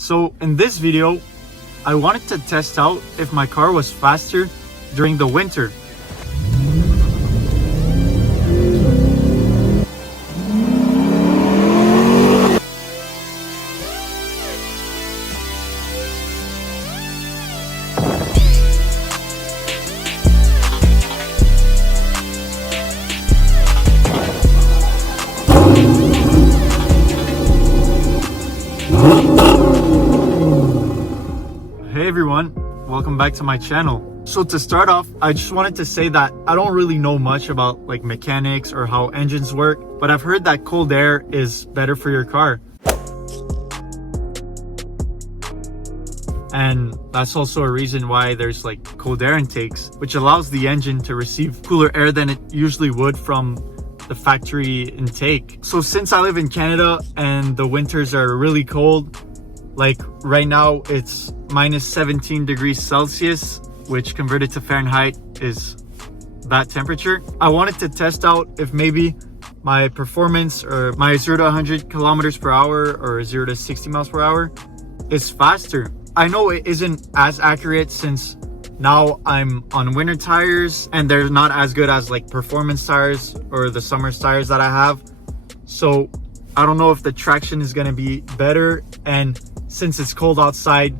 So in this video, I wanted to test out if my car was faster during the winter. Hey everyone, welcome back to my channel. So to start off, I just wanted to say that I don't really know much about like mechanics or how engines work, but I've heard that cold air is better for your car. And that's also a reason why there's like cold air intakes, which allows the engine to receive cooler air than it usually would from the factory intake. So since I live in Canada and the winters are really cold, like right now it's minus 17 degrees Celsius, which converted to Fahrenheit is that temperature. I wanted to test out if maybe my performance or my 0 to 100 kilometers per hour or 0 to 60 miles per hour is faster. I know it isn't as accurate since now I'm on winter tires and they're not as good as like performance tires or the summer tires that I have. So I don't know if the traction is going to be better, and since it's cold outside,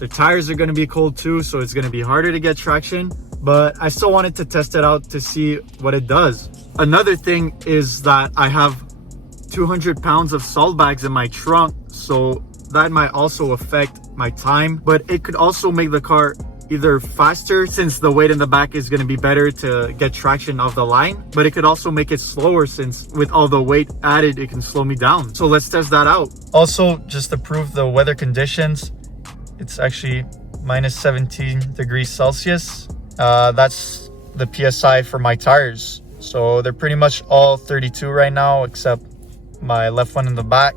the tires are going to be cold too, so it's going to be harder to get traction, but I still wanted to test it out to see what it does. Another thing is that I have 200 pounds of salt bags in my trunk, so that might also affect my time, but it could also make the car either faster since the weight in the back is going to be better to get traction off the line, but it could also make it slower since with all the weight added it can slow me down. So let's test that out. Also, just to prove the weather conditions, it's actually minus 17 degrees Celsius. That's the PSI for my tires, so they're pretty much all 32 right now except my left one in the back.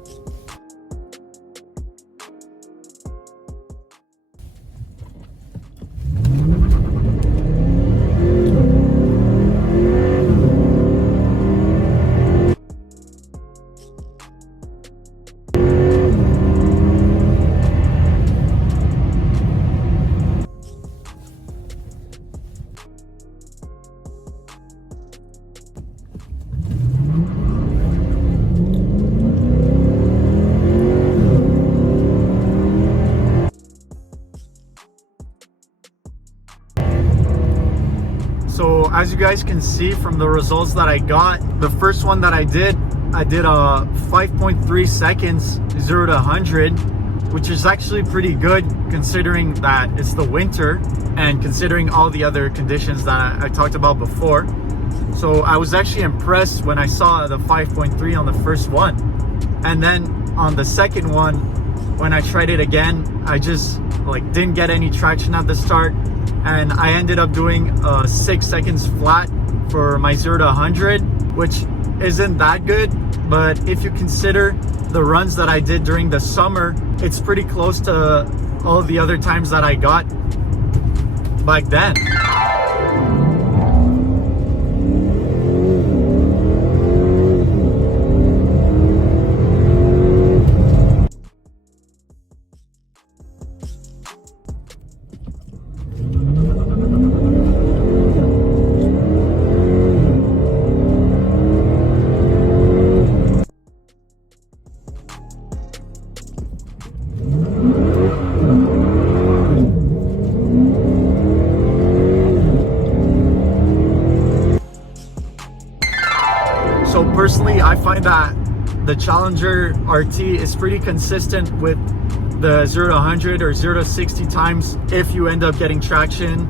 So as you guys can see from the results that I got, the first one that I did a 5.3 seconds 0 to 100, which is actually pretty good considering that it's the winter and considering all the other conditions that I talked about before. So I was actually impressed when I saw the 5.3 on the first one. And then on the second one, when I tried it again, I just like didn't get any traction at the start. And I ended up doing 6 seconds flat for my 0 to 100, which isn't that good. But if you consider the runs that I did during the summer, it's pretty close to all the other times that I got back then. So personally, I find that the Challenger RT is pretty consistent with the 0 to 100 or 0 to 60 times if you end up getting traction,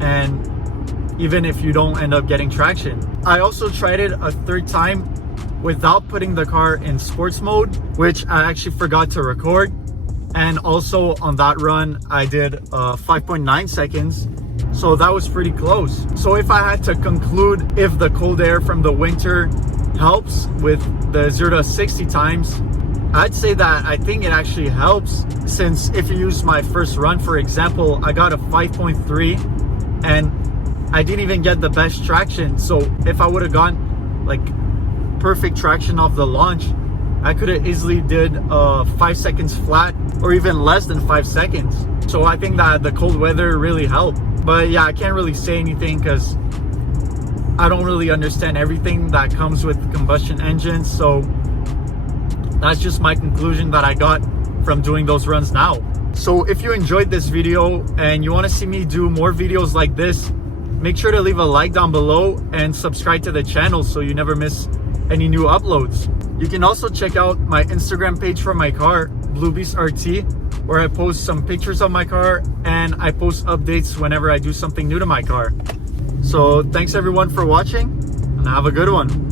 and even if you don't end up getting traction. I also tried it a third time without putting the car in sports mode, which I actually forgot to record. And also on that run, I did 5.9 seconds. So that was pretty close. So if I had to conclude if the cold air from the winter helps with the 0 to 60 times, I'd say that I think it actually helps, since if you use my first run, for example, I got a 5.3 and I didn't even get the best traction. So if I would have gotten like perfect traction off the launch, I could have easily did 5 seconds flat or even less than 5 seconds. So I think that the cold weather really helped. But yeah, I can't really say anything because I don't really understand everything that comes with combustion engines. So that's just my conclusion that I got from doing those runs now. So if you enjoyed this video and you want to see me do more videos like this, make sure to leave a like down below and subscribe to the channel so you never miss any new uploads. You can also check out my Instagram page for my car, Blue Beast RT, where I post some pictures of my car and I post updates whenever I do something new to my car. So thanks everyone for watching and have a good one.